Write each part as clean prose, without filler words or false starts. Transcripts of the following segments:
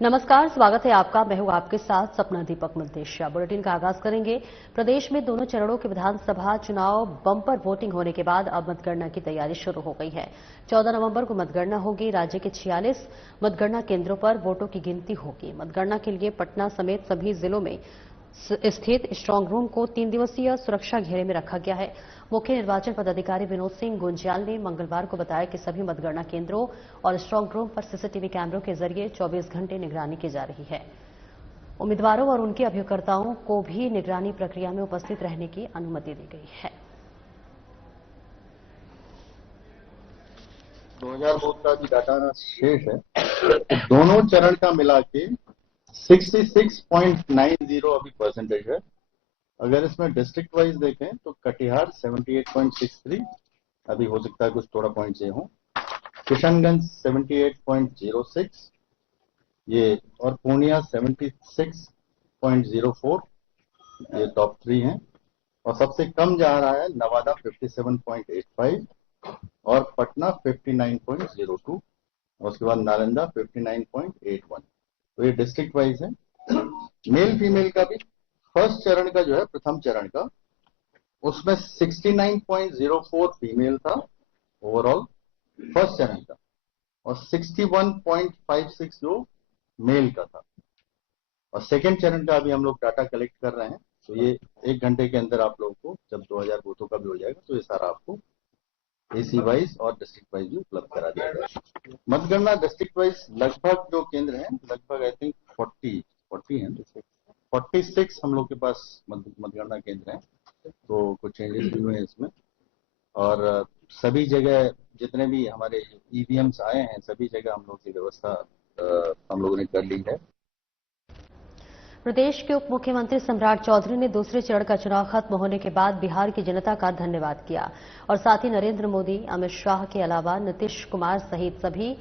नमस्कार, स्वागत है आपका। मैं हूं आपके साथ सपना दीपक मल्तेशिया। बुलेटिन का आगाज करेंगे। प्रदेश में दोनों चरणों के विधानसभा चुनाव बम्पर वोटिंग होने के बाद अब मतगणना की तैयारी शुरू हो गई है। 14 नवंबर को मतगणना होगी। राज्य के 46 मतगणना केंद्रों पर वोटों की गिनती होगी। मतगणना के लिए पटना समेत सभी जिलों में स्थित स्ट्रांग रूम को 3 दिवसीय सुरक्षा घेरे में रखा गया है। मुख्य निर्वाचन पदाधिकारी विनोद सिंह गुंज्याल ने मंगलवार को बताया कि सभी मतगणना केंद्रों और स्ट्रांग रूम पर सीसीटीवी कैमरों के जरिए 24 घंटे निगरानी की जा रही है। उम्मीदवारों और उनके अभिकर्ताओं को भी निगरानी प्रक्रिया में उपस्थित रहने की अनुमति दी गई है। 2000 वोट का भी डाटा शेष है। दोनों चरण का मिला के 66.90 अभी परसेंटेज है। अगर इसमें डिस्ट्रिक्ट वाइज देखें तो कटिहार 78.63, अभी हो सकता है कुछ थोड़ा पॉइंट से हो। किशनगंज 78.06 ये, और पूर्णिया 76.04, ये टॉप 3 हैं। और सबसे कम जा रहा है नवादा 57.85 और पटना 59.02 और उसके बाद नालंदा 59.81। तो ये डिस्ट्रिक्ट वाइज है। मेल फीमेल का भी फर्स्ट चरण का जो है, प्रथम चरण का, उसमें 69.04 फीमेल था ओवरऑल फर्स्ट चरण का, और 61.56 जो मेल का था। और सेकेंड चरण का अभी हम लोग डाटा कलेक्ट कर रहे हैं। तो ये 1 घंटे के अंदर आप लोगों को, जब 2000 बूथों का भी हो जाएगा, तो ये सारा आपको एसी वाइज और डिस्ट्रिक्ट वाइज भी उपलब्ध करा दिया जाएगा। मतगणना डिस्ट्रिक्ट वाइज लगभग जो केंद्र हैं, लगभग आई थिंक 40 हैं, 46 हम लोग के पास मतगणना केंद्र हैं। तो कुछ चेंजेस भी हुए हैं इसमें। और सभी जगह जितने भी हमारे ईवीएम्स आए हैं, सभी जगह हम लोग की व्यवस्था हम लोगों ने कर ली है। प्रदेश के उप मुख्यमंत्री सम्राट चौधरी ने दूसरे चरण का चुनाव खत्म होने के बाद बिहार की जनता का धन्यवाद किया और साथ ही नरेंद्र मोदी, अमित शाह के अलावा नीतीश कुमार सहित सभी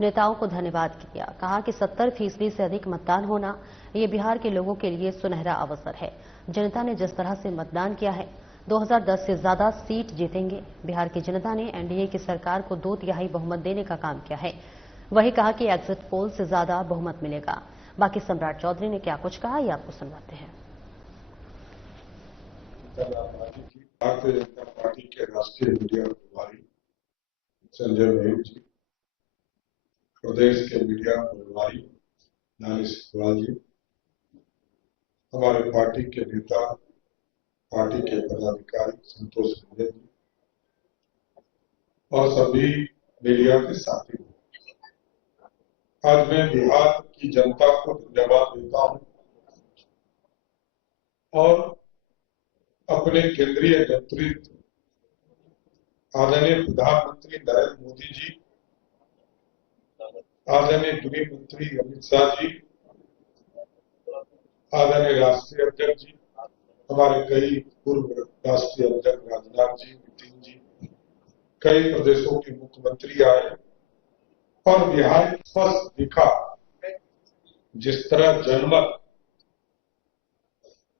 नेताओं को धन्यवाद किया। कहा कि 70% से अधिक मतदान होना ये बिहार के लोगों के लिए सुनहरा अवसर है। जनता ने जिस तरह से मतदान किया है, 2010 से ज्यादा सीट जीतेंगे। बिहार की जनता ने एनडीए की सरकार को 2/3 बहुमत देने का काम किया है। वही कहा कि एग्जिट पोल से ज्यादा बहुमत मिलेगा। बाकी सम्राट चौधरी ने क्या कुछ कहा, ये आपको सुनवाते हैं। भारतीय जनता पार्टी के राष्ट्रीय मीडिया प्रभारी संजय मेहर जी, प्रदेश के मीडिया प्रभारी नालिश अग्रवाल जी, हमारे पार्टी के नेता, पार्टी के पदाधिकारी संतोष रंजन जी और सभी मीडिया के साथी, आज मैं बिहार की जनता को धन्यवाद देता हूं और अपने केंद्रीय नेतृत्व आदरणीय प्रधानमंत्री नरेंद्र मोदी जी, आदरणीय गृह मंत्री अमित शाह जी, आदरणीय राष्ट्रीय अध्यक्ष जी, हमारे कई पूर्व राष्ट्रीय अध्यक्ष राजनाथ जी, नितिन जी, कई प्रदेशों के मुख्यमंत्री आए और बिहार स्पष्ट दिखा जिस तरह जनमत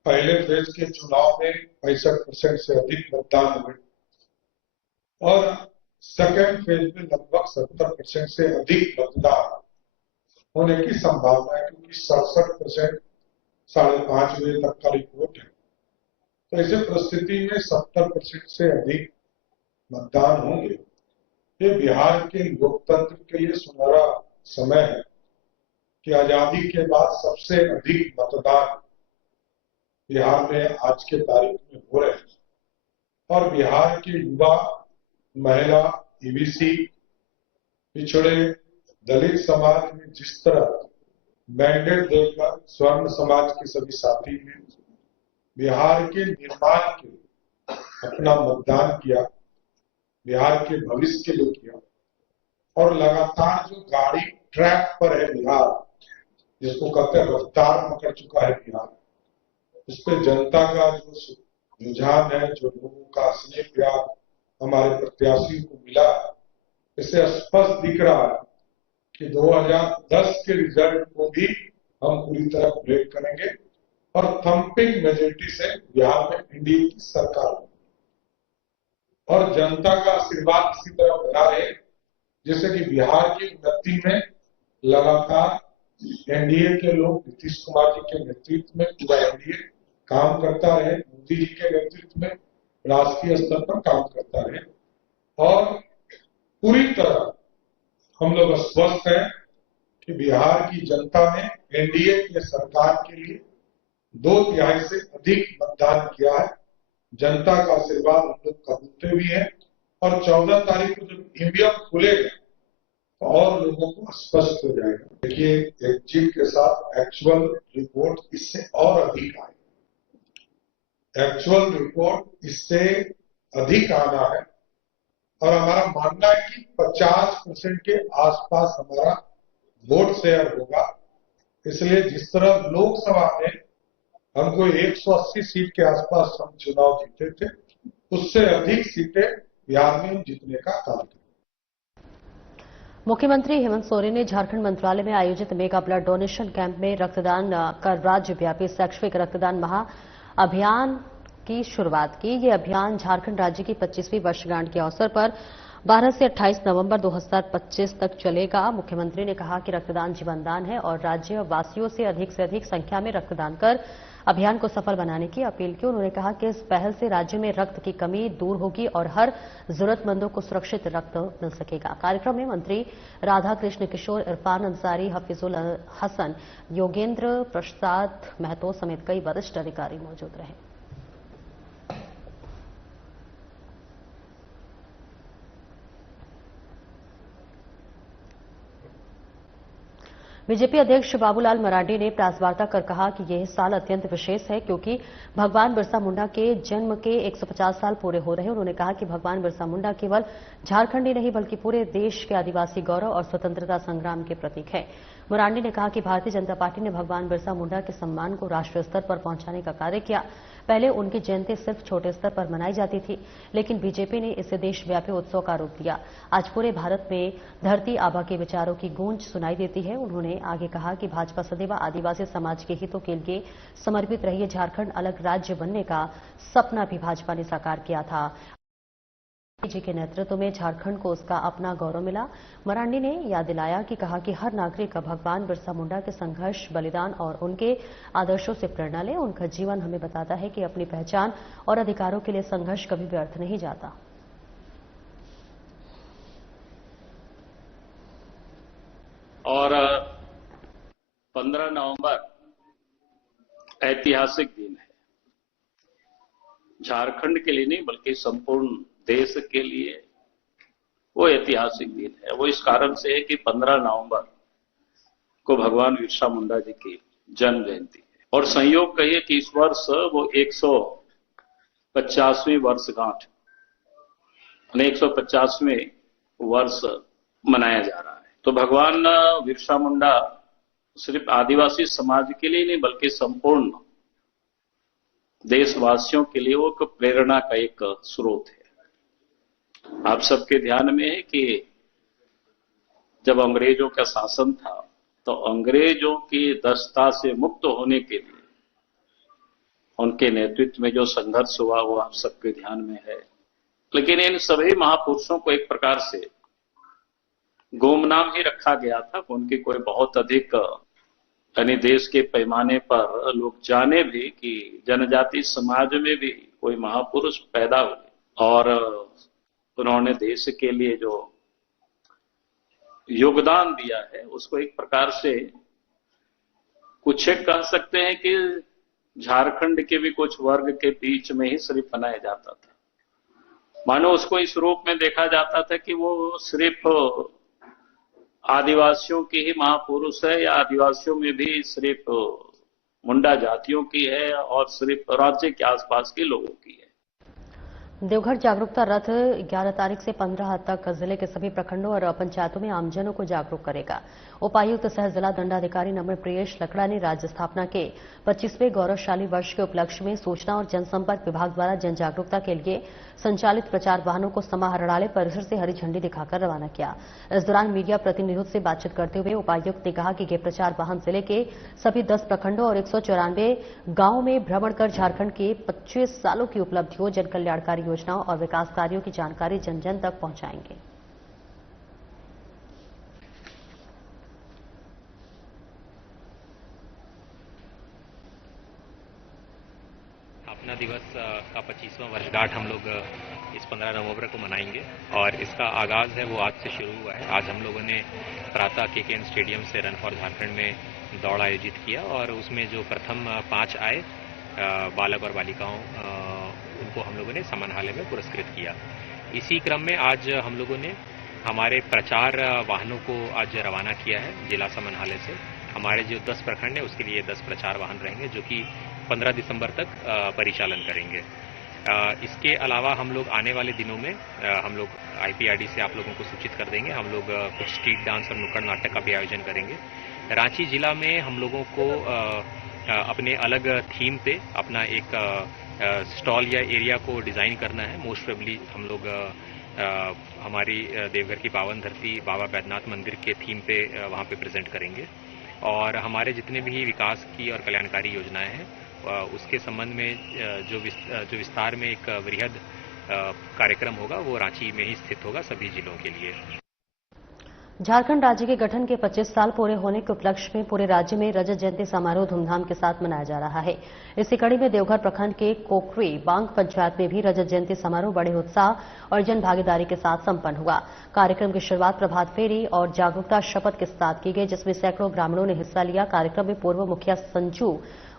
पहले फेज के चुनाव में 65% से अधिक मतदान हुए और सेकेंड फेज में लगभग 70% से अधिक मतदान होने की संभावना है, क्योंकि 67% 5.5 बजे तक का रिपोर्ट है। तो ऐसे परिस्थिति में 70% से अधिक मतदान होंगे। ये बिहार के लोकतंत्र के लिए सुनहरा समय है कि आजादी के बाद सबसे अधिक मतदान बिहार में आज के तारीख में हो रहे हैं और बिहार के युवा, महिला, ईबीसी, पिछड़े, दलित समाज में जिस तरह मैंडेट देकर स्वर्ण समाज के सभी साथी ने बिहार के निर्माण के लिए अपना मतदान किया, बिहार के भविष्य के लिए किया और लगातार जो गाड़ी ट्रैक पर है बिहार, जिसको कहते हैं रफ्तार पकड़ चुका है बिहार, इस पे जनता का जो रुझान है, जो लोगों का स्नेह प्यार हमारे प्रत्याशियों को मिला, इससे स्पष्ट दिख रहा है कि 2010 के रिजल्ट को भी हम पूरी तरह ब्रेक करेंगे और थम्पिंग मेजोरिटी से बिहार में एनडीए की सरकार और जनता का आशीर्वाद इसी तरह बना रहे, जिससे कि बिहार की उन्नति में लगातार एनडीए के लोग, नीतीश कुमार जी के नेतृत्व में पूरा एनडीए काम करता रहे, मोदी जी के नेतृत्व में राष्ट्रीय स्तर पर काम करता रहे और पूरी तरह हम लोग स्वस्थ हैं कि बिहार की जनता ने एनडीए के सरकार के लिए 2/3 से अधिक मतदान किया है। जनता का आशीर्वाद हम लोग कबूलते भी हैं और 14 तारीख को जब ईवीएम खुलेगा तो और लोगों को स्पष्ट हो जाएगा। देखिए, एग्जिट के साथ एक्चुअल रिपोर्ट इससे और अधिक आएगी। एक्चुअल रिपोर्ट इससे अधिक आना है और हमारा मानना है कि 50% के आसपास हमारा वोट शेयर होगा। इसलिए जिस तरह लोकसभा में हमको 180 सीट के आसपास हम चुनाव जीते थे, उससे अधिक सीटें बिहार में जीतने का काम किया। मुख्यमंत्री हेमंत सोरेन ने झारखंड मंत्रालय में आयोजित मेगा ब्लड डोनेशन कैंप में रक्तदान कर राज्यव्यापी शैक्षिक रक्तदान महा अभियान की शुरुआत की। ये अभियान झारखंड राज्य की 25वीं वर्षगांठ के अवसर पर 12 से 28 नवंबर 2025 तक चलेगा। मुख्यमंत्री ने कहा कि रक्तदान जीवनदान है और राज्य वासियों से अधिक संख्या में रक्तदान कर अभियान को सफल बनाने की अपील की। उन्होंने कहा कि इस पहल से राज्य में रक्त की कमी दूर होगी और हर जरूरतमंदों को सुरक्षित रक्त मिल सकेगा। कार्यक्रम में मंत्री राधा कृष्ण किशोर, इरफान अंसारी, हफीजुल हसन, योगेंद्र प्रसाद महतो समेत कई वरिष्ठ अधिकारी मौजूद रहे। बीजेपी अध्यक्ष बाबूलाल मरांडी ने प्रेस वार्ता कर कहा कि यह साल अत्यंत विशेष है क्योंकि भगवान बिरसा मुंडा के जन्म के 150 साल पूरे हो रहे हैं। उन्होंने कहा कि भगवान बिरसा मुंडा केवल झारखंड ही नहीं बल्कि पूरे देश के आदिवासी गौरव और स्वतंत्रता संग्राम के प्रतीक है। मरांडी ने कहा कि भारतीय जनता पार्टी ने भगवान बिरसा मुंडा के सम्मान को राष्ट्रीय स्तर पर पहुंचाने का कार्य किया। पहले उनकी जयंती सिर्फ छोटे स्तर पर मनाई जाती थी, लेकिन बीजेपी ने इसे देशव्यापी उत्सव का रूप दिया। आज पूरे भारत में धरती आबा के विचारों की गूंज सुनाई देती है। उन्होंने आगे कहा कि भाजपा सदैव आदिवासी समाज के हितों के लिए समर्पित रही है। झारखंड अलग राज्य बनने का सपना भी भाजपा ने साकार किया था। जी के नेतृत्व में झारखंड को उसका अपना गौरव मिला। मरांडी ने याद दिलाया कि कहा कि हर नागरिक भगवान बिरसा मुंडा के संघर्ष, बलिदान और उनके आदर्शों से प्रेरणा ले। उनका जीवन हमें बताता है कि अपनी पहचान और अधिकारों के लिए संघर्ष कभी व्यर्थ नहीं जाता। और 15 नवंबर ऐतिहासिक दिन है, झारखंड के लिए नहीं बल्कि संपूर्ण देश के लिए वो ऐतिहासिक दिन है। वो इस कारण से है कि 15 नवंबर को भगवान बिरसा मुंडा जी की जन्म जयंती है और संयोग कहिए कि इस वर्ष वो 150वीं वर्षगांठ 150वें वर्ष मनाया जा रहा है। तो भगवान बिरसा मुंडा सिर्फ आदिवासी समाज के लिए नहीं बल्कि संपूर्ण देशवासियों के लिए वो एक प्रेरणा का एक स्रोत है। आप सबके ध्यान में है कि जब अंग्रेजों का शासन था तो अंग्रेजों की दस्ता से मुक्त होने के लिए उनके नेतृत्व में जो संघर्ष हुआ वो आप सबके ध्यान में है। लेकिन इन सभी महापुरुषों को एक प्रकार से गुमनाम ही रखा गया था। उनकी कोई बहुत अधिक यानी देश के पैमाने पर लोग जाने भी कि जनजाति समाज में भी कोई महापुरुष पैदा हुए और उन्होंने देश के लिए जो योगदान दिया है उसको एक प्रकार से कुछ एक कह सकते हैं कि झारखंड के भी कुछ वर्ग के बीच में ही सिर्फ बनाया जाता था। मानो उसको इस रूप में देखा जाता था कि वो सिर्फ आदिवासियों की ही महापुरुष है या आदिवासियों में भी सिर्फ मुंडा जातियों की है और सिर्फ राज्य के आसपास के लोगों की है। देवघर जागरूकता रथ 11 तारीख से 15 तक जिले के सभी प्रखंडों और पंचायतों में आमजनों को जागरूक करेगा। उपायुक्त सह जिला दंडाधिकारी नम्र प्रियेश लकड़ा ने राज्य स्थापना के 25वें गौरवशाली वर्ष के उपलक्ष्य में सूचना और जनसंपर्क विभाग द्वारा जन जागरूकता के लिए संचालित प्रचार वाहनों को समाहरणालय परिसर से हरी झंडी दिखाकर रवाना किया। इस दौरान मीडिया प्रतिनिधियों से बातचीत करते हुए उपायुक्त ने कहा कि ये प्रचार वाहन जिले के सभी 10 प्रखंडों और 194 गांवों में भ्रमण कर झारखंड के 25 सालों की उपलब्धियों, जन कल्याणकारी योजनाओं और विकास कार्यों की जानकारी जन जन तक पहुंचाएंगे। स्थापना दिवस का 25वां वर्षगांठ हम लोग इस 15 नवंबर को मनाएंगे और इसका आगाज़ है वो आज से शुरू हुआ है। आज हम लोगों ने प्रातः केकेएन स्टेडियम से रन फॉर झारखंड में दौड़ आयोजित किया और उसमें जो प्रथम 5 आए बालक और बालिकाओं उनको हम लोगों ने समाहरणालय में पुरस्कृत किया। इसी क्रम में आज हम लोगों ने हमारे प्रचार वाहनों को आज रवाना किया है जिला समाहरणालय से। हमारे जो 10 प्रखंड है उसके लिए 10 प्रचार वाहन रहेंगे जो कि 15 दिसंबर तक परिचालन करेंगे। इसके अलावा हम लोग आने वाले दिनों में हम लोग आईपीआरडी से आप लोगों को सूचित कर देंगे। हम लोग कुछ स्ट्रीट डांस और नुक्कड़ नाटक का भी आयोजन करेंगे। रांची जिला में हम लोगों को अपने अलग थीम पे अपना एक स्टॉल या एरिया को डिज़ाइन करना है। मोस्ट प्रोबेबली हम लोग हमारी देवघर की पावन धरती बाबा बैद्यनाथ मंदिर के थीम पे वहाँ पे प्रेजेंट करेंगे और हमारे जितने भी विकास की और कल्याणकारी योजनाएं हैं उसके संबंध में जो विस्तार में एक वृहद कार्यक्रम होगा वो रांची में ही स्थित होगा सभी जिलों के लिए। झारखंड राज्य के गठन के 25 साल पूरे होने के उपलक्ष्य में पूरे राज्य में रजत जयंती समारोह धूमधाम के साथ मनाया जा रहा है। इसी कड़ी में देवघर प्रखंड के कोकरी बांग पंचायत में भी रजत जयंती समारोह बड़े उत्साह और जन भागीदारी के साथ संपन्न हुआ। कार्यक्रम की शुरुआत प्रभात फेरी और जागरूकता शपथ के साथ की गई, जिसमें सैकड़ों ग्रामीणों ने हिस्सा लिया। कार्यक्रम में पूर्व मुखिया संजू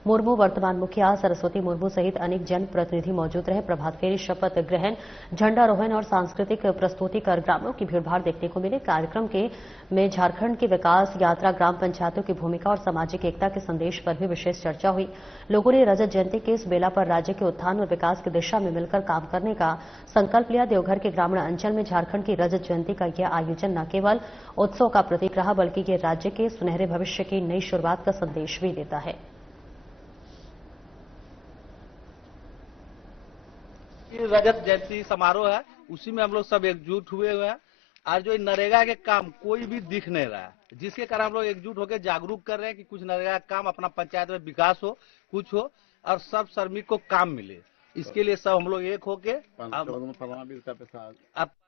मुर्मू, वर्तमान मुखिया सरस्वती मुर्मू सहित अनेक जनप्रतिनिधि मौजूद रहे। प्रभात फेरी, शपथ ग्रहण, झंडारोहण और सांस्कृतिक प्रस्तुति कर ग्रामीणों की भीड़भाड़ देखने को मिले। कार्यक्रम में झारखंड की विकास यात्रा, ग्राम पंचायतों की भूमिका और सामाजिक एकता के संदेश पर भी विशेष चर्चा हुई। लोगों ने रजत जयंती के इस बेला पर राज्य के उत्थान और विकास की दिशा में मिलकर काम करने का संकल्प लिया। देवघर के ग्रामीण अंचल में झारखंड की रजत जयंती का यह आयोजन न केवल उत्सव का प्रतीक रहा बल्कि ये राज्य के सुनहरे भविष्य की नई शुरुआत का संदेश भी देता है। रजत जयंती समारोह है, उसी में हम लोग सब एकजुट हुए हैं। आज जो नरेगा के काम कोई भी दिख नहीं रहा है, जिसके कारण हम लोग एकजुट होकर जागरूक कर रहे हैं कि कुछ नरेगा का काम अपना पंचायत में विकास हो, कुछ हो और सब श्रमिक को काम मिले। इसके लिए सब हम लोग एक होके अब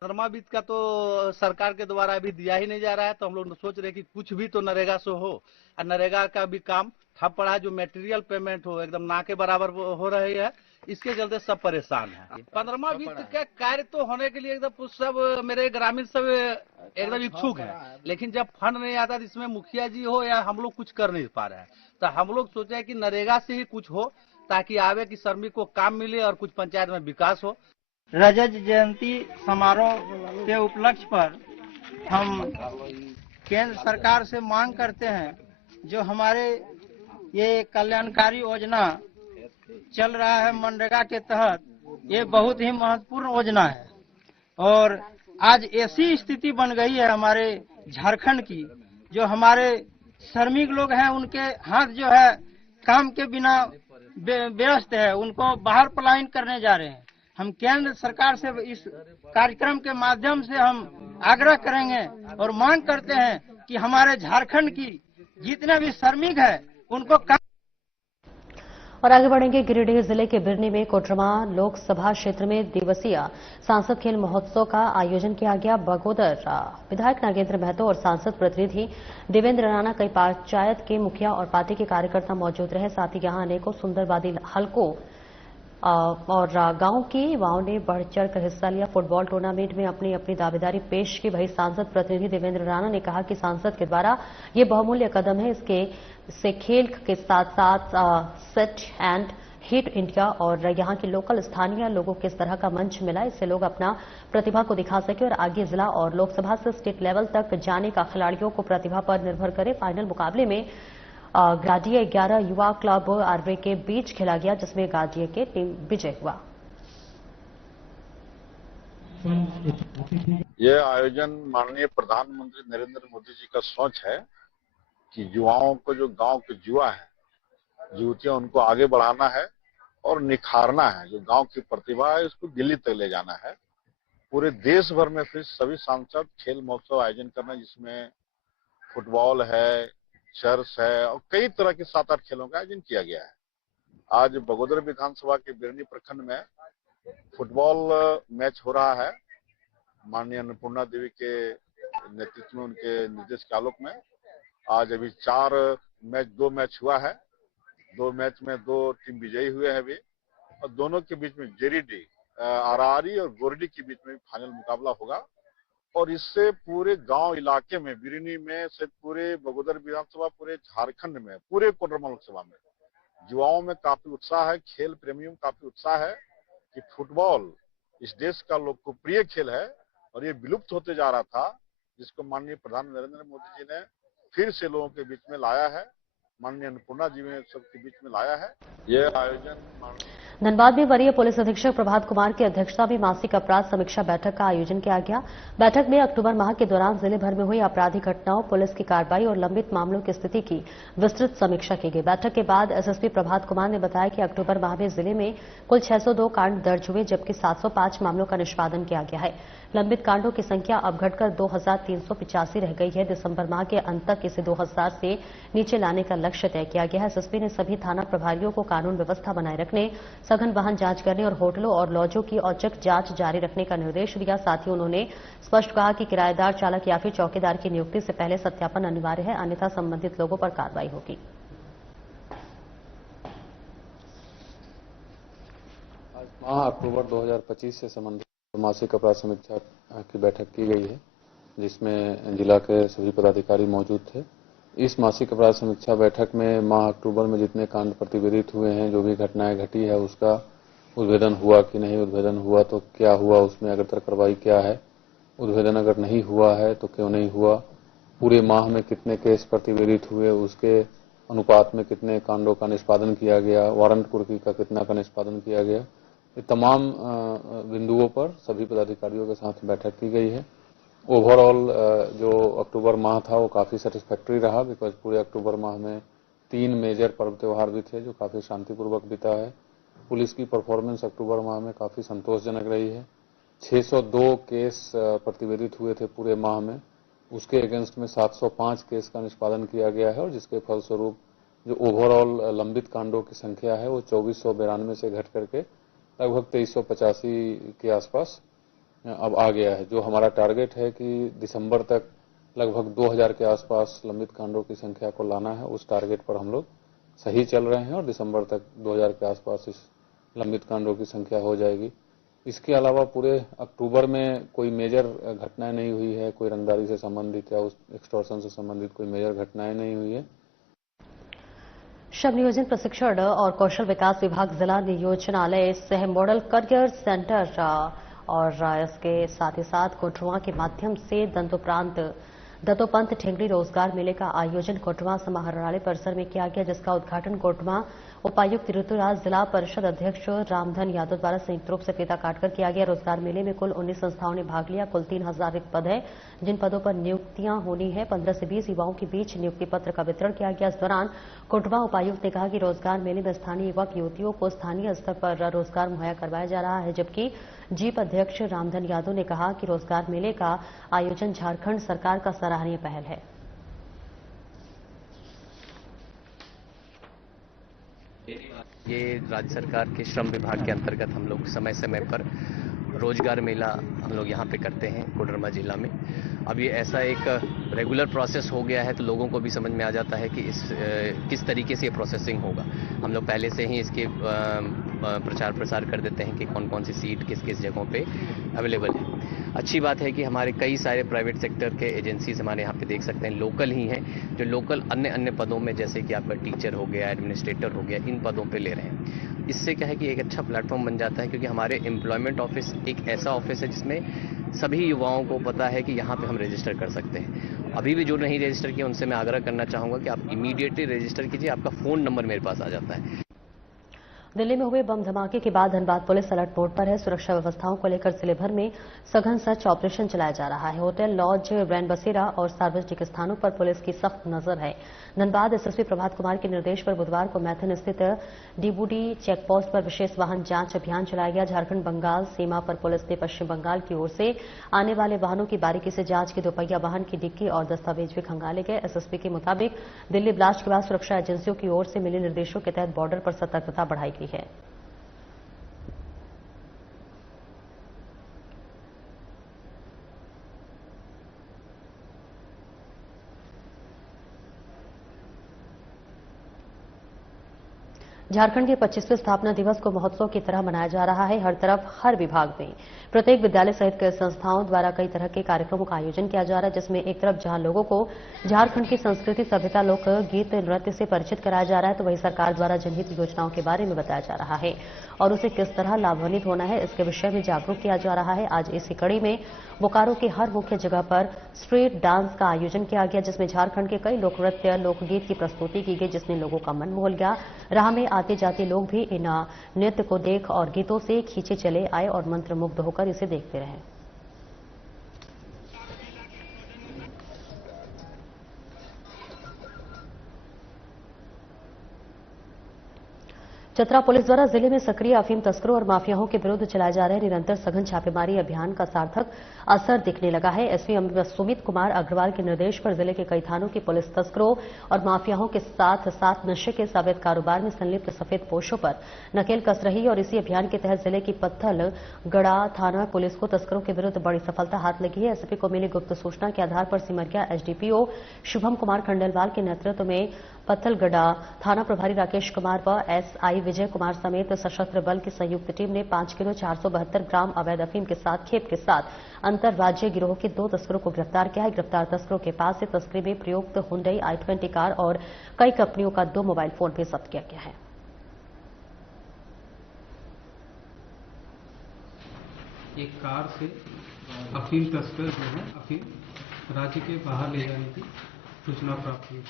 15वां वित्त का तो सरकार के द्वारा अभी दिया ही नहीं जा रहा है, तो हम लोग सोच रहे हैं कि कुछ भी तो नरेगा से हो और नरेगा का भी काम ठप पड़ा है। जो मेटेरियल पेमेंट हो एकदम ना के बराबर हो रही है, इसके चलते सब परेशान है। 15वां वित्त के कार्य तो होने के लिए एकदम सब मेरे ग्रामीण सब एकदम इच्छुक है, लेकिन जब फंड नहीं आता तो इसमें मुखिया जी हो या हम लोग कुछ कर नहीं पा रहे हैं, तो हम लोग सोचे कि नरेगा से ही कुछ हो ताकि आगे की श्रमिक को काम मिले और कुछ पंचायत में विकास हो। रजत जयंती समारोह के उपलक्ष्य पर हम केंद्र सरकार से मांग करते हैं, जो हमारे ये कल्याणकारी योजना चल रहा है मनरेगा के तहत, ये बहुत ही महत्वपूर्ण योजना है और आज ऐसी स्थिति बन गई है हमारे झारखंड की, जो हमारे श्रमिक लोग हैं उनके हाथ जो है काम के बिना व्यस्त है, उनको बाहर पलायन करने जा रहे हैं। हम केंद्र सरकार से इस कार्यक्रम के माध्यम से हम आग्रह करेंगे और मांग करते हैं कि हमारे झारखंड की जितने भी श्रमिक है उनको काम। और आगे बढ़ेंगे। गिरिडीह जिले के बिरनी में कोटरमा लोकसभा क्षेत्र में दिवसीय सांसद खेल महोत्सव का आयोजन किया गया। बगोदर विधायक नागेंद्र महतो और सांसद प्रतिनिधि देवेंद्र राणा, कई पंचायत के मुखिया और पार्टी के कार्यकर्ता मौजूद रहे। साथ ही यहां अनेकों सुंदरवादी हलकों और गांव के युवाओं ने बढ़ चढ़कर हिस्सा लिया। फुटबॉल टूर्नामेंट में अपनी अपनी दावेदारी पेश की। वहीं सांसद प्रतिनिधि देवेंद्र राणा ने कहा कि सांसद के द्वारा ये बहुमूल्य कदम है, इससे खेल के साथ साथ सेट एंड हिट इंडिया और यहाँ के लोकल स्थानीय लोगों को इस तरह का मंच मिला, इससे लोग अपना प्रतिभा को दिखा सके और आगे जिला और लोकसभा से स्टेट लेवल तक जाने का खिलाड़ियों को प्रतिभा पर निर्भर करे। फाइनल मुकाबले में गाजिया 11 युवा क्लब आरवे के बीच खेला गया, जिसमें गाजिया के टीम विजय हुआ। यह आयोजन माननीय प्रधानमंत्री नरेंद्र मोदी जी का सोच है कि युवाओं को, जो गांव के युवा है, युवतियां, उनको आगे बढ़ाना है और निखारना है। जो गांव की प्रतिभा है उसको दिल्ली तक ले जाना है। पूरे देश भर में फिर सभी सांसद खेल महोत्सव आयोजन करना, जिसमें फुटबॉल है, चर्च है और कई तरह के 7-8 खेलों का आयोजन किया गया है। आज बगोदर विधानसभा के बिरनी प्रखंड में फुटबॉल मैच हो रहा है। माननीय अन्नपूर्णा देवी के नेतृत्व में, उनके निर्देश के आलोक में आज अभी 2 मैच हुआ है। 2 मैच में 2 टीम विजयी हुए हैं अभी, और दोनों के बीच में जेरीडी, अरारी और गोरडी के बीच में फाइनल मुकाबला होगा। और इससे पूरे गांव इलाके में, बिरिनी में से पूरे बगोदर विधानसभा, पूरे झारखंड में, पूरे कोडरमा लोकसभा में युवाओं में काफी उत्साह है, खेल प्रेमियों में काफी उत्साह है कि फुटबॉल इस देश का लोकप्रिय खेल है और ये विलुप्त होते जा रहा था, जिसको माननीय प्रधानमंत्री नरेंद्र मोदी जी ने फिर से लोगों के बीच में लाया है, माननीय अन्नपूर्णा जी ने सबके बीच में लाया है। ये आयोजन धनबाद में वरीय पुलिस अधीक्षक प्रभात कुमार की अध्यक्षता में मासिक अपराध समीक्षा बैठक का आयोजन किया गया। बैठक में अक्टूबर माह के दौरान जिले भर में हुई आपराधिक घटनाओं, पुलिस की कार्रवाई और लंबित मामलों की स्थिति की विस्तृत समीक्षा की गई। बैठक के बाद एसएसपी प्रभात कुमार ने बताया कि अक्टूबर माह में जिले में कुल 602 कांड दर्ज हुए, जबकि 705 मामलों का निष्पादन किया गया है। लंबित कांडों की संख्या अब घटकर 2385 रह गई है। दिसंबर माह के अंत तक इसे 2000 से नीचे लाने का लक्ष्य तय किया गया है। एसएसपी ने सभी थाना प्रभारियों को कानून व्यवस्था बनाए रखने, सघन वाहन जांच करने और होटलों और लॉजों की औचक जांच जारी रखने का निर्देश दिया। साथ ही उन्होंने स्पष्ट कहा कि किराएदार, चालक या फिर चौकीदार की नियुक्ति से पहले सत्यापन अनिवार्य है, अन्यथा संबंधित लोगों पर कार्रवाई होगी। आज माह अक्टूबर 2025 से संबंधित मासिक अपराध समीक्षा की बैठक की गई है, जिसमें जिला के सभी पदाधिकारी मौजूद थे। इस मासिक अपराध समीक्षा बैठक में माह अक्टूबर में जितने कांड प्रतिवेदित हुए हैं, जो भी घटनाएं घटी है, उसका उद्भेदन हुआ कि नहीं, उद्भेदन हुआ तो क्या हुआ, उसमें अग्रतर कार्रवाई क्या है, उद्भेदन अगर नहीं हुआ है तो क्यों नहीं हुआ, पूरे माह में कितने केस प्रतिवेदित हुए, उसके अनुपात में कितने कांडों का निष्पादन किया गया, वारंट कुर्की का कितना का निष्पादन किया गया, ये तमाम बिंदुओं पर सभी पदाधिकारियों के साथ बैठक की गई है। ओवरऑल जो अक्टूबर माह था वो काफ़ी सेटिस्फैक्ट्री रहा, बिकॉज पूरे अक्टूबर माह में 3 मेजर पर्व त्यौहार भी थे जो काफ़ी शांतिपूर्वक बीता है। पुलिस की परफॉर्मेंस अक्टूबर माह में काफ़ी संतोषजनक रही है। 602 केस प्रतिवेदित हुए थे पूरे माह में, उसके अगेंस्ट में 705 केस का निष्पादन किया गया है और जिसके फलस्वरूप जो ओवरऑल लंबित कांडों की संख्या है वो 2492 से घट करके लगभग 2385 के आसपास अब आ गया है। जो हमारा टारगेट है कि दिसंबर तक लगभग 2000 के आसपास लंबित कांडों की संख्या को लाना है, उस टारगेट पर हम लोग सही चल रहे हैं और दिसंबर तक 2000 के आसपास इस लंबित कांडों की संख्या हो जाएगी। इसके अलावा पूरे अक्टूबर में कोई मेजर घटनाएं नहीं हुई है, कोई रंगदारी से संबंधित या उस एक्सटॉर्शन से संबंधित कोई मेजर घटनाएं नहीं हुई है। श्रम नियोजन प्रशिक्षण और कौशल विकास विभाग जिला नियोजनालय सह मॉडल करियर सेंटर और इसके साथ ही साथ कोटरुआ के माध्यम से दत्तोपंत ठेंगड़ी रोजगार मेले का आयोजन कोटरुआ समाहरणालय परिसर में किया गया, जिसका उद्घाटन कोटरुआ उपायुक्त ऋतुराज, जिला परिषद अध्यक्ष रामधन यादव द्वारा संयुक्त रूप से फीता काटकर किया गया। रोजगार मेले में कुल 19 संस्थाओं ने भाग लिया। कुल 3000 रिक्त पद है, जिन पदों पर नियुक्तियां होनी है। 15 से 20 युवाओं के बीच नियुक्ति पत्र का वितरण किया गया। इस दौरान कोटवा उपायुक्त ने कहा कि रोजगार मेले में स्थानीय युवक युवतियों को स्थानीय स्तर पर रोजगार मुहैया करवाया जा रहा है, जबकि जीप अध्यक्ष रामधन यादव ने कहा कि रोजगार मेले का आयोजन झारखंड सरकार का सराहनीय पहल है। ये राज्य सरकार के श्रम विभाग के अंतर्गत हम लोग समय समय पर रोजगार मेला हम लोग यहाँ पे करते हैं कोडरमा जिला में। अब ये ऐसा एक रेगुलर प्रोसेस हो गया है तो लोगों को भी समझ में आ जाता है कि किस तरीके से ये प्रोसेसिंग होगा। हम लोग पहले से ही इसके प्रचार प्रसार कर देते हैं कि कौन कौन सी सीट किस किस जगहों पे अवेलेबल है। अच्छी बात है कि हमारे कई सारे प्राइवेट सेक्टर के एजेंसीज हमारे यहाँ पे देख सकते हैं लोकल ही हैं, जो लोकल अन्य पदों में जैसे कि आपका टीचर हो गया, एडमिनिस्ट्रेटर हो गया, इन पदों पे ले रहे हैं। इससे क्या है कि एक अच्छा प्लेटफॉर्म बन जाता है, क्योंकि हमारे एम्प्लॉयमेंट ऑफिस एक ऐसा ऑफिस है जिसमें सभी युवाओं को पता है कि यहाँ पे हम रजिस्टर कर सकते हैं। अभी भी जो नहीं रजिस्टर किया उनसे मैं आग्रह करना चाहूँगा कि आप इमीडिएटली रजिस्टर कीजिए, आपका फ़ोन नंबर मेरे पास आ जाता है। दिल्ली में हुए बम धमाके के बाद धनबाद पुलिस अलर्ट मोड पर है। सुरक्षा व्यवस्थाओं को लेकर जिले भर में सघन सर्च ऑपरेशन चलाया जा रहा है। होटल, लॉज, रैन बसेरा और सार्वजनिक स्थानों पर पुलिस की सख्त नजर है। धनबाद एसएसपी प्रभात कुमार के निर्देश पर बुधवार को मैथन स्थित डीबूडी चेकपोस्ट पर विशेष वाहन जांच अभियान चलाया गया। झारखंड बंगाल सीमा पर पुलिस ने पश्चिम बंगाल की ओर से आने वाले वाहनों की बारीकी से जांच की। दोपहिया वाहन की डिक्की और दस्तावेज भी खंगाले गए। एसएसपी के मुताबिक दिल्ली ब्लास्ट के बाद सुरक्षा एजेंसियों की ओर से मिले निर्देशों के तहत बॉर्डर पर सतर्कता बढ़ाई गई है। झारखंड के 25वें स्थापना दिवस को महोत्सव की तरह मनाया जा रहा है। हर तरफ, हर विभाग में, प्रत्येक विद्यालय सहित कई संस्थाओं द्वारा कई तरह के कार्यक्रमों का आयोजन किया जा रहा है, जिसमें एक तरफ जहां लोगों को झारखंड की संस्कृति, सभ्यता, लोक गीत, नृत्य से परिचित कराया जा रहा है, तो वहीं सरकार द्वारा जनहित योजनाओं के बारे में बताया जा रहा है और उसे किस तरह लाभान्वित होना है, इसके विषय में जागरूक किया जा रहा है। आज इसी कड़ी में बोकारो की हर मुख्य जगह पर स्ट्रीट डांस का आयोजन किया गया, जिसमें झारखंड के कई लोक नृत्य, लोकगीत की प्रस्तुति की गई, जिसने लोगों का मन मोह लिया। राह में आते जाते लोग भी इन नृत्य को देख और गीतों से खींचे चले आए और मंत्रमुग्ध होकर इसे देखते रहे। चतरा पुलिस द्वारा जिले में सक्रिय अफीम तस्करों और माफियाओं के विरुद्ध चलाए जा रहे निरंतर सघन छापेमारी अभियान का सार्थक असर दिखने लगा है। एसपी सुमित कुमार अग्रवाल के निर्देश पर जिले के कई थानों की पुलिस तस्करों और माफियाओं के साथ साथ नशे के अवैध कारोबार में संलिप्त सफेद पोशों पर नकेल कस रही और इसी अभियान के तहत जिले की पत्थलगड़ा थाना पुलिस को तस्करों के विरुद्ध बड़ी सफलता हाथ लगी है। एसपी को मिली गुप्त सूचना के आधार पर सिमरिया एसडीपीओ शुभम कुमार खंडेलवाल के नेतृत्व में पत्थलगड़ा थाना प्रभारी राकेश कुमार व एसआई विजय कुमार समेत सशस्त्र बल की संयुक्त टीम ने 5 किलो 472 ग्राम अवैध अफीम के साथ खेप के साथ अंतर्राज्यीय गिरोह के 2 तस्करों को गिरफ्तार किया है। गिरफ्तार तस्करों के पास से तस्करी में प्रयुक्त हुंडई i20 कार और कई कंपनियों का 2 मोबाइल फोन भी जब्त किया गया है। एक कार से अफीम तस्कर जो है अफीम राज्य के बाहर ले जाने की सूचना प्राप्त हुई।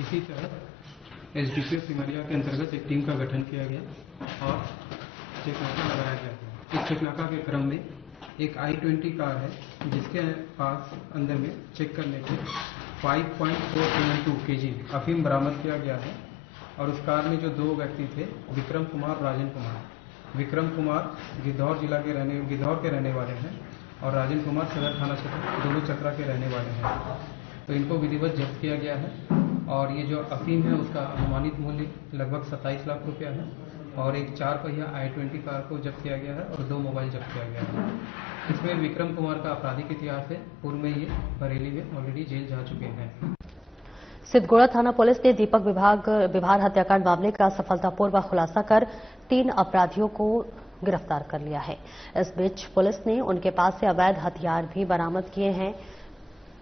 इसी तरह एसडीपीओ सिमरिया के अंतर्गत एक टीम का गठन किया गया और चेकनाका लगाया गया। इस चेकनाका के क्रम में एक i20 कार है, जिसके पास अंदर में चेक करने के 5.472 kg अफीम बरामद किया गया है और उस कार में जो 2 व्यक्ति थे, विक्रम कुमार और राजन कुमार। विक्रम कुमार गिद्धौर के रहने वाले हैं और राजन कुमार सदर थाना क्षेत्र दोनों चतरा के रहने वाले हैं। तो इनको विधिवत जब्त किया गया है और ये जो अफीम है उसका अनुमानित मूल्य लगभग 27 लाख रुपया है और एक 4 पहिया i20 कार को जब्त किया गया है और 2 मोबाइल जब्त किया गया है। इसमें विक्रम कुमार का आपराधिक इतिहास है। पूर्व में ये बरेली में ऑलरेडी जेल जा चुके हैं। सिद्धगोड़ा थाना पुलिस ने दीपक विभार हत्याकांड मामले का सफलतापूर्वक खुलासा कर 3 अपराधियों को गिरफ्तार कर लिया है। इस बीच पुलिस ने उनके पास से अवैध हथियार भी बरामद किए हैं।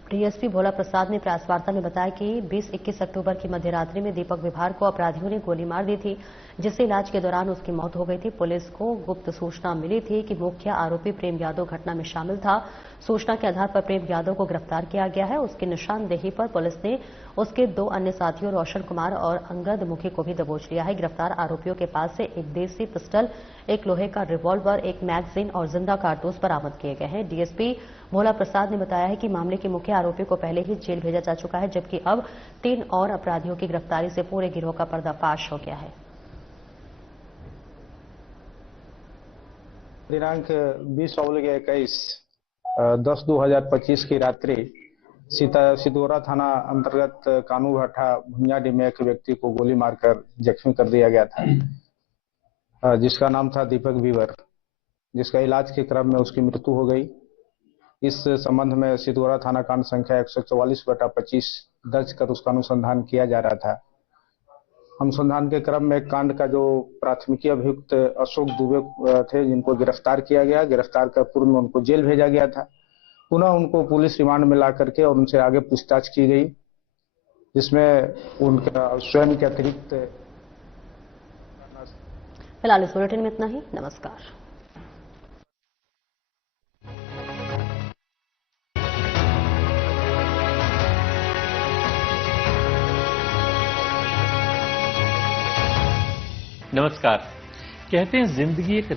डीएसपी भोला प्रसाद ने प्रेस वार्ता में बताया कि 20-21 अक्टूबर की मध्यरात्रि में दीपक विभार को अपराधियों ने गोली मार दी थी, जिससे इलाज के दौरान उसकी मौत हो गई थी। पुलिस को गुप्त सूचना मिली थी कि मुख्य आरोपी प्रेम यादव घटना में शामिल था। सूचना के आधार पर प्रेम यादव को गिरफ्तार किया गया है। उसकी निशानदेही पर पुलिस ने उसके 2 अन्य साथियों रोशन कुमार और अंगद मुखी को भी दबोच लिया है। गिरफ्तार आरोपियों के पास से एक देसी पिस्टल, एक लोहे का रिवॉल्वर, एक मैगजीन और जिंदा कारतूस बरामद किए गए हैं। डीएसपी भोला प्रसाद ने बताया है कि मामले के मुख्य आरोपी को पहले ही जेल भेजा जा चुका है, जबकि अब 3 और अपराधियों की गिरफ्तारी से पूरे गिरोह का पर्दाफाश हो गया है। दिनांक 20/21 10/2025 की रात्रि सिद्धगोड़ा थाना अंतर्गत कानू भाठा भुनियाडी में एक व्यक्ति को गोली मारकर जख्मी कर दिया गया था, जिसका नाम था दीपक वीवर, जिसका इलाज के क्रम में उसकी मृत्यु हो गई। इस संबंध में सिद्धगोड़ा थाना कांड संख्या 144/25 दर्ज कर उसका अनुसंधान किया जा रहा था। अनुसंधान के क्रम में कांड का जो प्राथमिकी अभियुक्त अशोक दुबे थे, जिनको गिरफ्तार किया गया। गिरफ्तार कर पूर्व में उनको जेल भेजा गया था। पुनः उनको पुलिस रिमांड में ला करके और उनसे आगे पूछताछ की गई, जिसमें उनका स्वयं के अतिरिक्त। फिलहाल इस बुलेटिन में इतना ही। नमस्कार। नमस्कार। कहते हैं जिंदगी एक